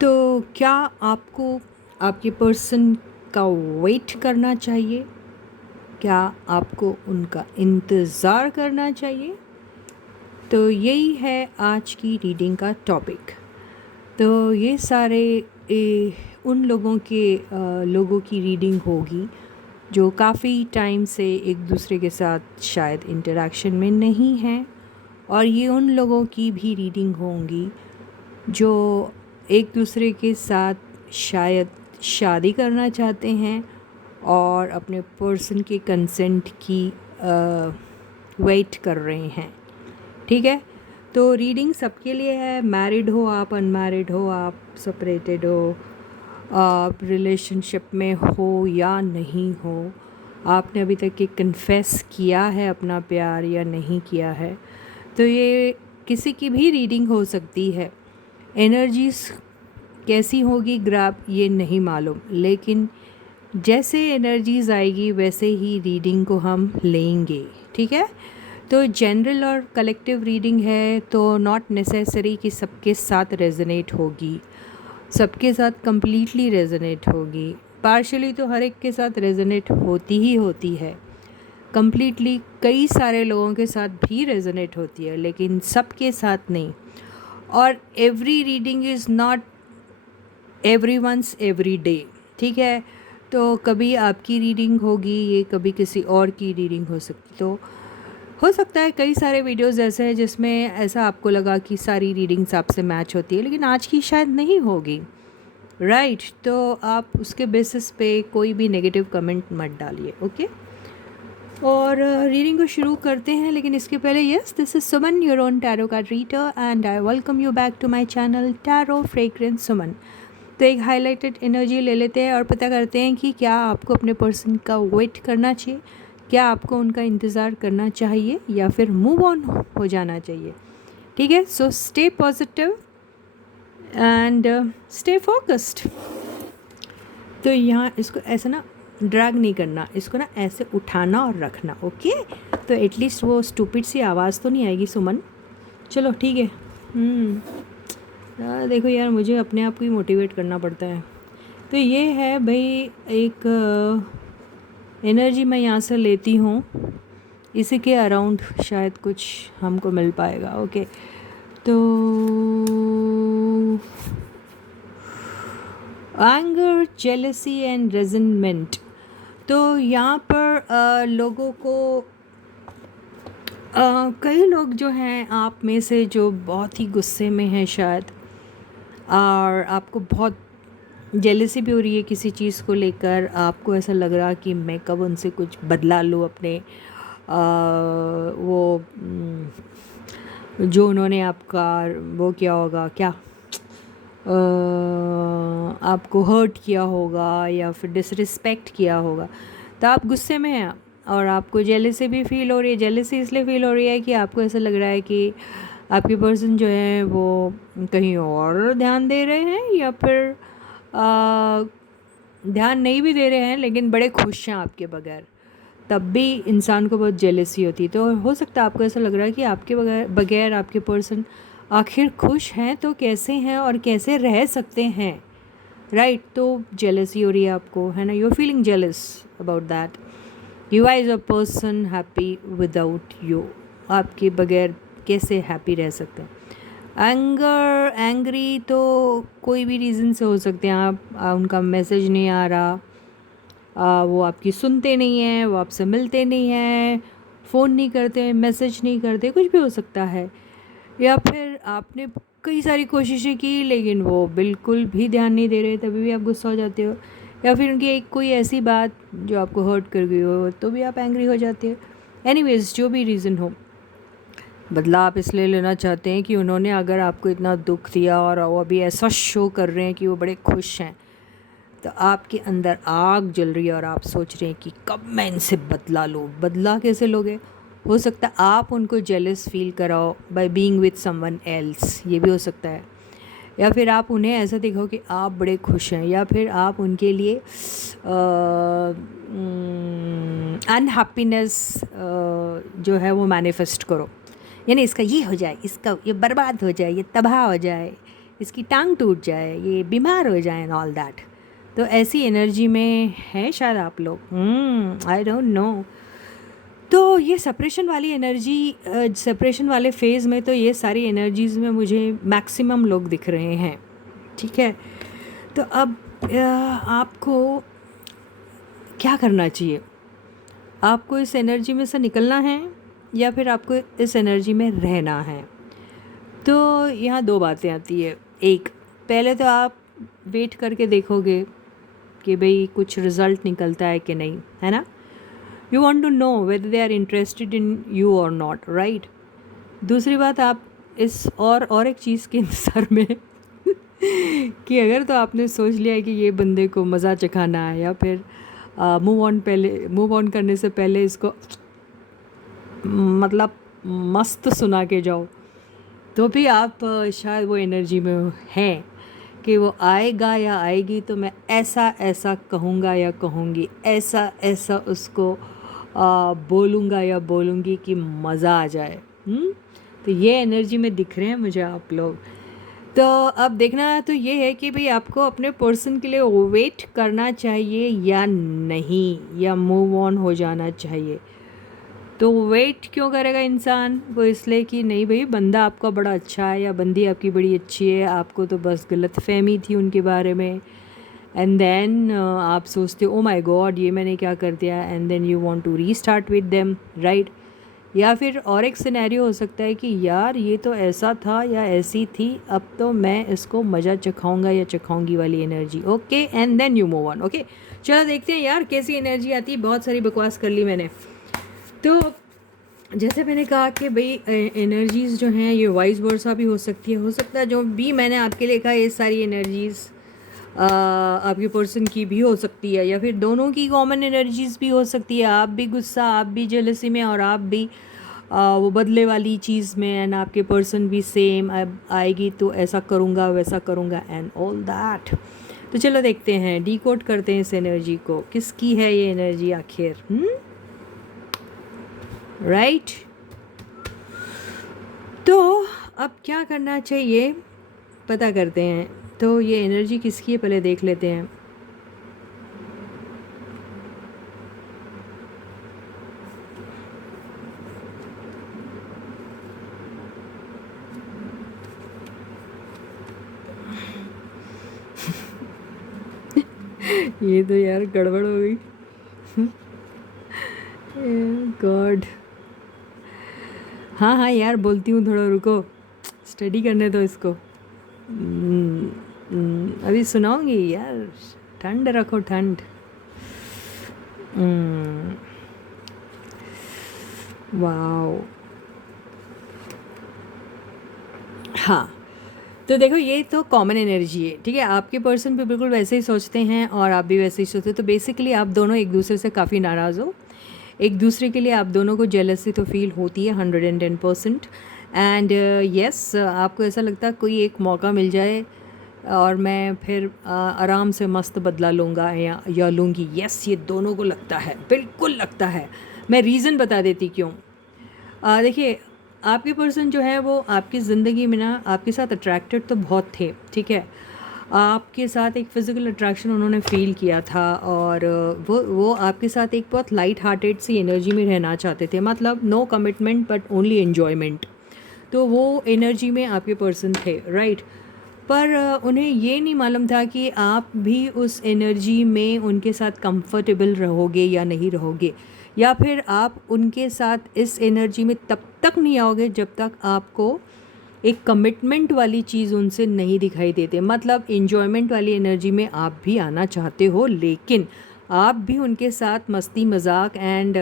तो क्या आपको आपके पर्सन का वेट करना चाहिए? क्या आपको उनका इंतज़ार करना चाहिए? तो यही है आज की रीडिंग का टॉपिक। तो ये सारे उन लोगों की रीडिंग होगी जो काफ़ी टाइम से एक दूसरे के साथ शायद इंटरेक्शन में नहीं हैं, और ये उन लोगों की भी रीडिंग होंगी जो एक दूसरे के साथ शायद शादी करना चाहते हैं और अपने पर्सन के कंसेंट की वेट कर रहे हैं। ठीक है, तो रीडिंग सबके लिए है। मैरिड हो आप, अनमैरिड हो आप, सेपरेटेड हो आप, रिलेशनशिप में हो या नहीं हो, आपने अभी तक ये कन्फेस किया है अपना प्यार या नहीं किया है, तो ये किसी की भी रीडिंग हो सकती है। एनर्जीज कैसी होगी ग्राफ ये नहीं मालूम, लेकिन जैसे एनर्जीज आएगी वैसे ही रीडिंग को हम लेंगे। ठीक है, तो जनरल और कलेक्टिव रीडिंग है, तो नॉट नेसेसरी कि सबके साथ रेजोनेट होगी, सबके साथ कंप्लीटली रेजोनेट होगी। पार्शली तो हर एक के साथ रेजोनेट होती ही होती है, कंप्लीटली कई सारे लोगों के साथ भी रेजोनेट होती है, लेकिन सबके साथ नहीं। और every reading is not every once every day. ठीक है, तो कभी आपकी रीडिंग होगी, ये कभी किसी और की रीडिंग हो सकती। तो हो सकता है कई सारे वीडियोस ऐसे हैं जिसमें ऐसा आपको लगा कि सारी रीडिंग्स आपसे मैच होती है, लेकिन आज की शायद नहीं होगी। राइट, तो आप उसके बेसिस पे कोई भी नेगेटिव कमेंट मत डालिए। ओके, और रीडिंग को शुरू करते हैं, लेकिन इसके पहले yes, this is Suman, your own tarot card reader, and I welcome you back to my channel tarot fragrance Suman. तो एक हाईलाइटेड एनर्जी ले लेते हैं और पता करते हैं कि क्या आपको अपने पर्सन का वेट करना चाहिए, क्या आपको उनका इंतज़ार करना चाहिए, या फिर मूव ऑन हो जाना चाहिए। ठीक है, so stay positive and stay focused. तो यहाँ इसको ऐसे ना ड्रैग नहीं करना, इसको ना ऐसे उठाना और रखना। ओके, तो एटलीस्ट वो स्टूपिड सी आवाज़ तो नहीं आएगी सुमन। चलो ठीक है। देखो यार, मुझे अपने आप को ही मोटिवेट करना पड़ता है। तो ये है भाई, एक एनर्जी मैं यहाँ से लेती हूँ, इसी के अराउंड शायद कुछ हमको मिल पाएगा। ओके, तो एंगर, जेलसी एंड रेजनमेंट। तो यहाँ पर लोगों को कई लोग जो हैं आप में से जो बहुत ही गुस्से में हैं शायद, और आपको बहुत जेलसी भी हो रही है किसी चीज़ को लेकर। आपको ऐसा लग रहा कि मैं कब उनसे कुछ बदला लूँ अपने वो जो उन्होंने आपका वो किया होगा, क्या आपको हर्ट किया होगा या फिर डिसरिस्पेक्ट किया होगा, तो आप गुस्से में हैं और आपको जेलसी भी फील हो रही है। जेलसी इसलिए फील हो रही है कि आपको ऐसा लग रहा है कि आपके पर्सन जो है वो कहीं और ध्यान दे रहे हैं, या फिर ध्यान नहीं भी दे रहे हैं लेकिन बड़े खुश हैं आपके बगैर, तब भी इंसान को बहुत जेलसी होती है। तो हो सकता है आपको ऐसा लग रहा है कि आपके बगैर आपके पर्सन आखिर खुश हैं तो कैसे हैं और कैसे रह सकते हैं। राइट, तो जेलसी हो रही है आपको, है ना, you are feeling jealous about that. You are is a person happy without you, आपके बगैर कैसे हैप्पी रह सकते हैं। एंगर, एंग्री तो कोई भी रीज़न से हो सकते हैं। आप उनका मैसेज नहीं आ रहा, वो आपकी सुनते नहीं हैं, वो आपसे मिलते नहीं हैं, फ़ोन नहीं करते, मैसेज नहीं करते, कुछ भी हो सकता है। या फिर आपने कई सारी कोशिशें की लेकिन वो बिल्कुल भी ध्यान नहीं दे रहे, तभी भी आप गुस्सा हो जाते हो। या फिर उनकी एक कोई ऐसी बात जो आपको हर्ट कर गई हो तो भी आप एंग्री हो जाते हो। एनीवेज, जो भी रीज़न हो, बदला आप इसलिए लेना चाहते हैं कि उन्होंने अगर आपको इतना दुख दिया और वो अभी ऐसा शो कर रहे हैं कि वो बड़े खुश हैं, तो आपके अंदर आग जल रही है और आप सोच रहे हैं कि कब मैं इनसे बदला लूँ। बदला कैसे लोगे? हो सकता है आप उनको जेलस फील कराओ by being with someone else, ये भी हो सकता है। या फिर आप उन्हें ऐसा दिखाओ कि आप बड़े खुश हैं, या फिर आप उनके लिए अनहैप्पीनेस जो है वो मैनिफेस्ट करो, यानी इसका ये हो जाए, इसका ये बर्बाद हो जाए, ये तबाह हो जाए, इसकी टांग टूट जाए, ये बीमार हो जाए एंड ऑल दैट। तो ऐसी एनर्जी में है शायद आप लोग, आई डोंट नो। तो ये सेपरेशन वाली एनर्जी, सेपरेशन वाले फेज़ में तो ये सारी एनर्जीज़ में मुझे मैक्सिमम लोग दिख रहे हैं, ठीक है। तो अब आपको क्या करना चाहिए? आपको इस एनर्जी में से निकलना है या फिर आपको इस एनर्जी में रहना है? तो यहाँ दो बातें आती है। एक, पहले तो आप वेट करके देखोगे कि भाई कुछ रिज़ल्ट निकलता है कि नहीं, है ना। You want to know whether they are interested in you और नॉट, राइट। दूसरी बात, आप इस और एक चीज़ के इंतज़ार में कि अगर तो आपने सोच लिया है कि ये बंदे को मज़ा चखाना है या फिर मूव ऑन करने से पहले इसको मतलब मस्त सुना के जाओ, तो भी आप शायद वो एनर्जी में हैं कि वो आएगा या आएगी तो मैं ऐसा ऐसा कहूँगा या कहूँगी, ऐसा ऐसा उसको बोलूँगा या बोलूँगी कि मज़ा आ जाए। तो ये एनर्जी में दिख रहे हैं मुझे आप लोग। तो अब देखना तो ये है कि भाई आपको अपने पर्सन के लिए वेट करना चाहिए या नहीं, या मूव ऑन हो जाना चाहिए। तो वेट क्यों करेगा इंसान? वो इसलिए कि नहीं भाई बंदा आपका बड़ा अच्छा है या बंदी आपकी बड़ी अच्छी है, आपको तो बस गलतफहमी थी उनके बारे में, एंड देन आप सोचते हो ओ माय गॉड ये मैंने क्या कर दिया, and then you want to restart with them, right. या फिर और एक सिनेरियो हो सकता है कि यार ये तो ऐसा था या ऐसी थी, अब तो मैं इसको मज़ा चखाऊंगा या चखाऊंगी वाली energy, okay, and then you move on. Okay, चलो देखते हैं यार कैसी एनर्जी आती है। बहुत सारी बकवास कर ली मैंने। तो जैसे मैंने कहा कि भाई एनर्जीज़ जो हैं ये वाइस वर्सा भी हो सकती है, हो सकता है जो भी मैंने आपके लिए कहा ये सारी एनर्जीज़ आपके पर्सन की भी हो सकती है, या फिर दोनों की कॉमन एनर्जीज़ भी हो सकती है। आप भी गुस्सा, आप भी जेलसी में, और आप भी वो बदले वाली चीज़ में, एंड आपके पर्सन भी सेम आएगी तो ऐसा करूँगा वैसा करूँगा एंड ऑल दैट। तो चलो देखते हैं, डीकोड करते हैं इस एनर्जी को, किसकी है ये एनर्जी आखिर, राइट। तो अब क्या करना चाहिए पता करते हैं। तो ये एनर्जी किसकी है पहले देख लेते हैं। ये तो यार गड़बड़ हो गई, गॉड। हाँ हाँ यार बोलती हूँ, थोड़ा रुको, स्टडी करने दो इसको। अभी सुनाऊंगी यार, ठंड रखो ठंड। वाओ, हाँ। तो देखो ये तो कॉमन एनर्जी है, ठीक है। आपके पर्सन भी बिल्कुल वैसे ही सोचते हैं और आप भी वैसे ही सोचते हो, तो बेसिकली आप दोनों एक दूसरे से काफ़ी नाराज़ हो। एक दूसरे के लिए आप दोनों को जेलसी तो फील होती है 110%। एंड यस, आपको ऐसा लगता है कोई एक मौका मिल जाए और मैं फिर आराम से मस्त बदला लूँगा या लूँगी। यस, ये दोनों को लगता है, बिल्कुल लगता है। मैं रीज़न बता देती क्यों। देखिए, आपके पर्सन जो है वो आपकी ज़िंदगी में ना आपके साथ अट्रैक्टेड तो बहुत थे, ठीक है। आपके साथ एक फ़िज़िकल अट्रैक्शन उन्होंने फ़ील किया था, और वो आपके साथ एक बहुत लाइट हार्टेड सी एनर्जी में रहना चाहते थे, मतलब no commitment but only enjoyment. तो वो एनर्जी में आपके पर्सन थे, राइट। पर उन्हें ये नहीं मालूम था कि आप भी उस एनर्जी में उनके साथ कंफर्टेबल रहोगे या नहीं रहोगे, या फिर आप उनके साथ इस एनर्जी में तब तक नहीं आओगे जब तक आपको एक कमिटमेंट वाली चीज़ उनसे नहीं दिखाई देते। मतलब एन्जॉयमेंट वाली एनर्जी में आप भी आना चाहते हो, लेकिन आप भी उनके साथ मस्ती मजाक एंड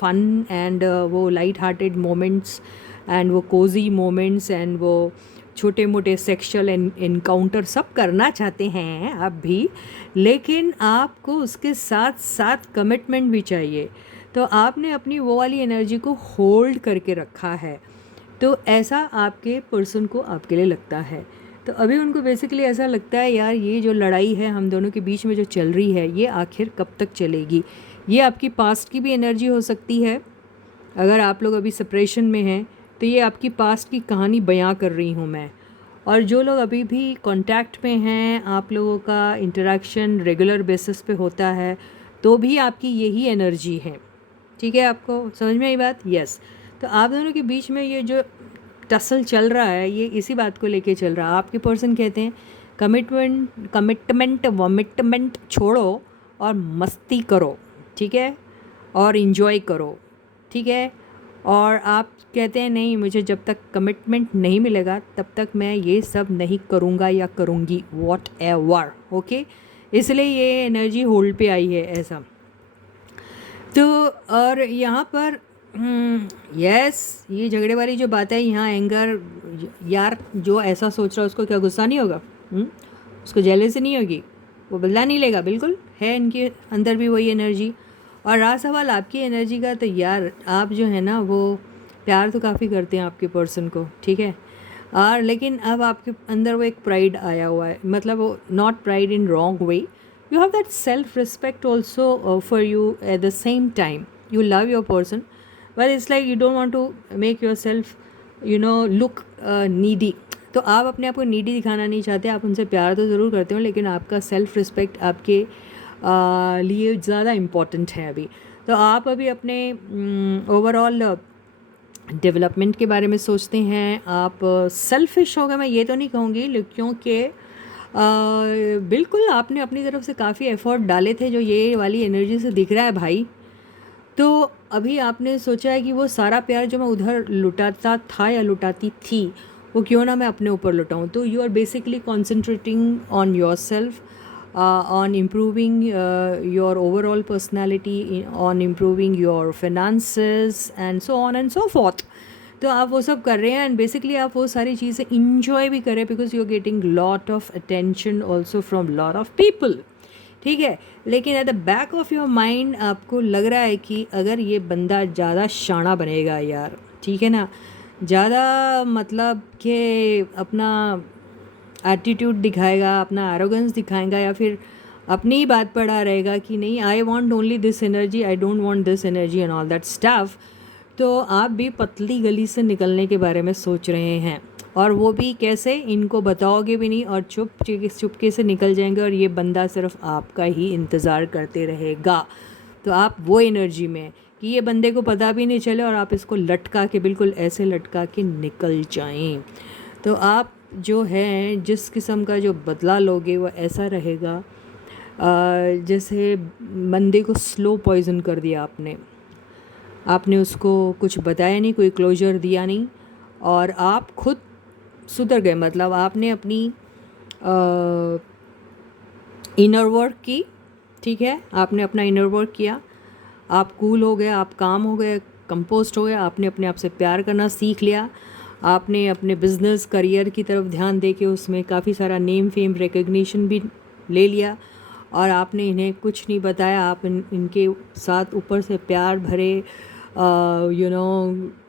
फन एंड वो लाइट हार्टेड मोमेंट्स एंड वो कोजी मोमेंट्स एंड वो छोटे मोटे सेक्शुअल इनकाउंटर सब करना चाहते हैं आप भी, लेकिन आपको उसके साथ साथ कमिटमेंट भी चाहिए। तो आपने अपनी वो वाली एनर्जी को होल्ड करके रखा है, तो ऐसा आपके पर्सन को आपके लिए लगता है। तो अभी उनको बेसिकली ऐसा लगता है यार ये जो लड़ाई है हम दोनों के बीच में जो चल रही है ये आखिर कब तक चलेगी। ये आपकी पास्ट की भी एनर्जी हो सकती है। अगर आप लोग अभी सेपरेशन में हैं तो ये आपकी पास्ट की कहानी बयां कर रही हूँ मैं। और जो लोग अभी भी कांटेक्ट में हैं, आप लोगों का इंटरेक्शन रेगुलर बेसिस पे होता है, तो भी आपकी यही एनर्जी है। ठीक है, आपको समझ में आई बात? यस। तो आप दोनों के बीच में ये जो टसल चल रहा है, ये इसी बात को लेके चल रहा है। आपके पर्सन कहते हैं कमिटमेंट छोड़ो और मस्ती करो, ठीक है, और इन्जॉय करो, ठीक है। और आप कहते हैं नहीं, मुझे जब तक कमिटमेंट नहीं मिलेगा तब तक मैं ये सब नहीं करूँगा या करूँगी, वॉट एवर, ओके। इसलिए ये एनर्जी होल्ड पे आई है ऐसा। तो और यहाँ पर यस, ये झगड़े वाली जो बात है, यहाँ एंगर, यार जो ऐसा सोच रहा है उसको क्या गुस्सा नहीं होगा? उसको जेलसी नहीं होगी? वो बदला नहीं लेगा? बिल्कुल है, इनके अंदर भी वही एनर्जी। और रहा सवाल आपकी एनर्जी का, तो यार आप जो है ना वो प्यार तो काफ़ी करते हैं आपके पर्सन को, ठीक है। और लेकिन अब आपके अंदर वो एक प्राइड आया हुआ है, मतलब वो not pride in wrong way, you have that self respect also for you at the same time. You love your person, but it's like you don't want to make yourself look needy. तो आप अपने आप को needy दिखाना नहीं चाहते, आप उनसे प्यार तो ज़रूर करते हो, लेकिन आपका सेल्फ रिस्पेक्ट आपके लिए ज़्यादा इम्पॉर्टेंट है अभी। तो आप अभी अपने ओवरऑल डेवलपमेंट के बारे में सोचते हैं। आप सेल्फिश हो गए, मैं ये तो नहीं कहूँगी, क्योंकि बिल्कुल आपने अपनी तरफ से काफ़ी एफ़र्ट डाले थे, जो ये वाली एनर्जी से दिख रहा है भाई। तो अभी आपने सोचा है कि वो सारा प्यार जो मैं उधर लुटाता था या लुटाती थी, वो क्यों ना मैं अपने ऊपर लुटाऊँ। तो you are basically concentrating on your self, on improving your overall personality, on improving your finances and so on and so forth. तो आप वो सब कर रहे हैं, एंड बेसिकली आप वो सारी चीज़ें इंजॉय भी कर रहे हैं, because you are getting lot of attention also from lot of people, ठीक है। लेकिन at the back of your mind आपको लग रहा है कि अगर ये बंदा ज़्यादा शाना बनेगा यार, ठीक है ना, ज़्यादा मतलब कि अपना एटीट्यूड दिखाएगा, अपना एरोगेंस दिखाएगा, या फिर अपनी ही बात पड़ा रहेगा कि नहीं, I want only this energy, I don't want this energy and all that stuff, तो आप भी पतली गली से निकलने के बारे में सोच रहे हैं। और वो भी कैसे, इनको बताओगे भी नहीं और चुपके से निकल जाएंगे, और ये बंदा सिर्फ आपका ही इंतज़ार करते रहेगा। तो आप वो एनर्जी में कि ये बंदे को पता भी नहीं चले और आप इसको लटका के, बिल्कुल ऐसे लटका के निकल जाएं। तो आप जो है जिस किस्म का जो बदला लोगे वो ऐसा रहेगा जैसे बंदे को स्लो पॉइजन कर दिया आपने उसको कुछ बताया नहीं, कोई क्लोजर दिया नहीं, और आप खुद सुधर गए। मतलब आपने अपनी इनर वर्क की, ठीक है, आपने अपना इनर वर्क किया, आप कूल हो गए, आप काम हो गए, कंपोस्ट हो गए, आपने अपने आप से प्यार करना सीख लिया, आपने अपने बिज़नेस करियर की तरफ ध्यान दे के उसमें काफ़ी सारा नेम फेम रिकग्निशन भी ले लिया, और आपने इन्हें कुछ नहीं बताया, आप इनके साथ ऊपर से प्यार भरे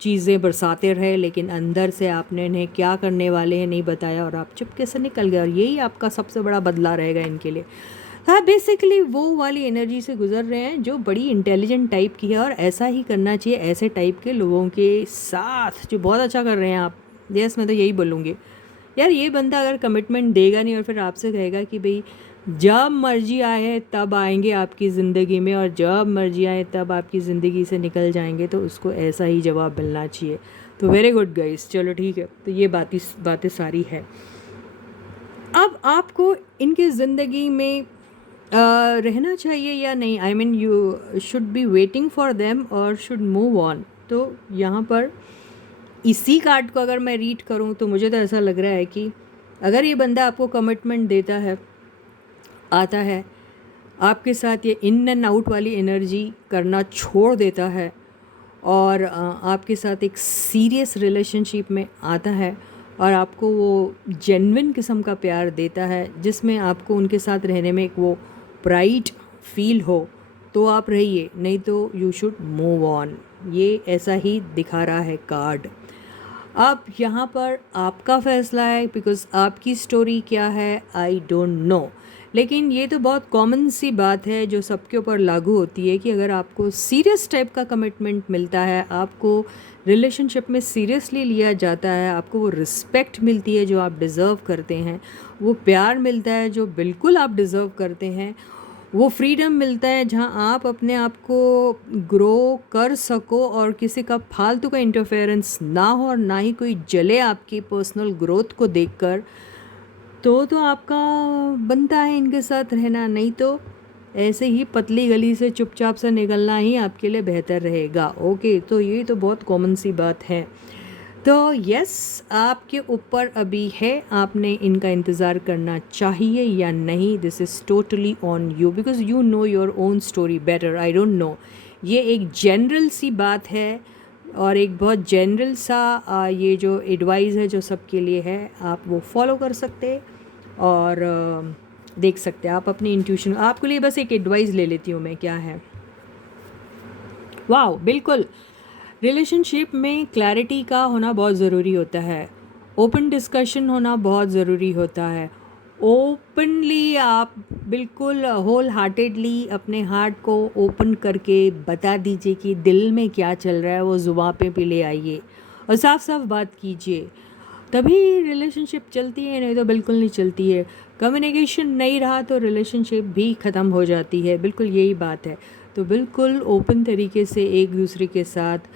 चीज़ें बरसाते रहे, लेकिन अंदर से आपने इन्हें क्या करने वाले हैं नहीं बताया, और आप चुपके से निकल गए। और यही आपका सबसे बड़ा बदला रहेगा इनके लिए। हाँ, बेसिकली वो वाली एनर्जी से गुजर रहे हैं जो बड़ी इंटेलिजेंट टाइप की है, और ऐसा ही करना चाहिए ऐसे टाइप के लोगों के साथ, जो बहुत अच्छा कर रहे हैं आप। यस, मैं तो यही बोलूँगी यार, ये बंदा अगर कमिटमेंट देगा नहीं और फिर आपसे कहेगा कि भाई जब मर्जी आए तब आएंगे आपकी ज़िंदगी में, और जब मर्जी आए तब आपकी ज़िंदगी से निकल जाएंगे, तो उसको ऐसा ही जवाब मिलना चाहिए। तो वेरी गुड गाइस, चलो ठीक है। तो ये बातें सारी है। अब आपको इनके ज़िंदगी में रहना चाहिए या नहीं, I mean you should be waiting for them और शुड मूव ऑन। तो यहाँ पर इसी कार्ड को अगर मैं रीड करूँ तो मुझे तो ऐसा लग रहा है कि अगर ये बंदा आपको कमिटमेंट देता है, आता है आपके साथ, ये इन एंड आउट वाली एनर्जी करना छोड़ देता है, और आपके साथ एक सीरियस रिलेशनशिप में आता है, और आपको वो जेन्युइन किस्म का प्यार देता है, जिसमें आपको उनके साथ रहने में एक वो प्राइड फील हो, तो आप रहिए, नहीं तो यू शुड मूव ऑन। ये ऐसा ही दिखा रहा है कार्ड। अब यहाँ पर आपका फ़ैसला है, बिकॉज़ आपकी स्टोरी क्या है आई डोंट नो। लेकिन ये तो बहुत कॉमन सी बात है जो सबके ऊपर लागू होती है कि अगर आपको सीरियस टाइप का कमिटमेंट मिलता है, आपको रिलेशनशिप में सीरियसली लिया जाता है, आपको वो रिस्पेक्ट मिलती है जो आप डिज़र्व करते हैं, वो प्यार मिलता है जो बिल्कुल आप डिज़र्व करते हैं, वो फ्रीडम मिलता है जहाँ आप अपने आप को ग्रो कर सको और किसी का फालतू का इंटरफेरेंस ना हो और ना ही कोई जले आपकी पर्सनल ग्रोथ को देखकर, तो आपका बनता है इनके साथ रहना। नहीं तो ऐसे ही पतली गली से चुपचाप से निकलना ही आपके लिए बेहतर रहेगा। ओके, तो ये तो बहुत कॉमन सी बात है। तो यस, आपके ऊपर अभी है, आपने इनका इंतज़ार करना चाहिए या नहीं, this is totally on you, because you know your own story better. I don't know, ये एक जनरल सी बात है और एक बहुत जनरल सा ये जो एडवाइस है जो सबके लिए है, आप वो फॉलो कर सकते और देख सकते हैं आप अपनी इंट्यूशन। आपके लिए बस एक एडवाइस ले लेती हूँ मैं, क्या है, वाह, बिल्कुल रिलेशनशिप में क्लैरिटी का होना बहुत ज़रूरी होता है, ओपन डिस्कशन होना बहुत ज़रूरी होता है। ओपनली आप बिल्कुल होल हार्टेडली अपने हार्ट को ओपन करके बता दीजिए कि दिल में क्या चल रहा है, वो ज़ुबान पे भी ले आइए और साफ साफ बात कीजिए, तभी रिलेशनशिप चलती है, नहीं तो बिल्कुल नहीं चलती है। कम्युनिकेशन नहीं रहा तो रिलेशनशिप भी ख़त्म हो जाती है, बिल्कुल यही बात है। तो बिल्कुल ओपन तरीके से एक दूसरे के साथ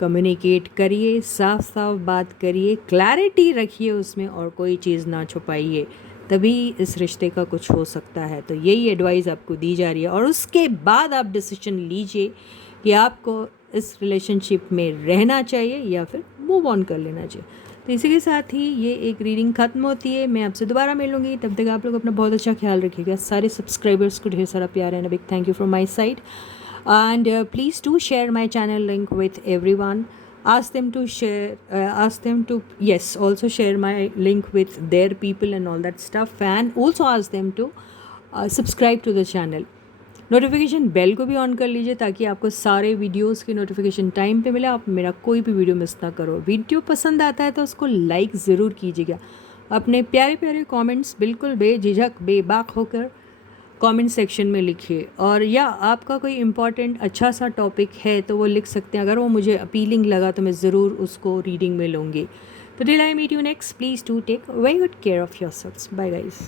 कम्युनिकेट करिए, साफ साफ बात करिए, क्लैरिटी रखिए उसमें और कोई चीज़ ना छुपाइए, तभी इस रिश्ते का कुछ हो सकता है। तो यही एडवाइस आपको दी जा रही है और उसके बाद आप डिसीजन लीजिए कि आपको इस रिलेशनशिप में रहना चाहिए या फिर मूव ऑन कर लेना चाहिए। तो इसी के साथ ही ये एक रीडिंग ख़त्म होती है। मैं आपसे दोबारा मिलूंगी, तब तक आप लोग अपना बहुत अच्छा ख्याल रखिएगा। सारे सब्सक्राइबर्स को ढेर सारा प्यार and a big thank you from my side. And please do share my channel link with everyone. Ask them to share, ask them to, yes, also share my link with their people and all that stuff, and also ask them to subscribe to the channel. Notification bell को भी on कर लीजिए ताकि आपको सारे videos की notification time पे मिले, आप मेरा कोई भी वीडियो मिस ना करो। वीडियो पसंद आता है तो उसको लाइक ज़रूर कीजिएगा। अपने प्यारे प्यारे कमेंट्स बिल्कुल बेझिझक बेबाक होकर कमेंट सेक्शन में लिखिए, और या आपका कोई इम्पॉर्टेंट अच्छा सा टॉपिक है तो वो लिख सकते हैं। अगर वो मुझे अपीलिंग लगा तो मैं ज़रूर उसको रीडिंग में लूँगी। तो till I meet you next, please do take very good care of yourselves. Bye guys.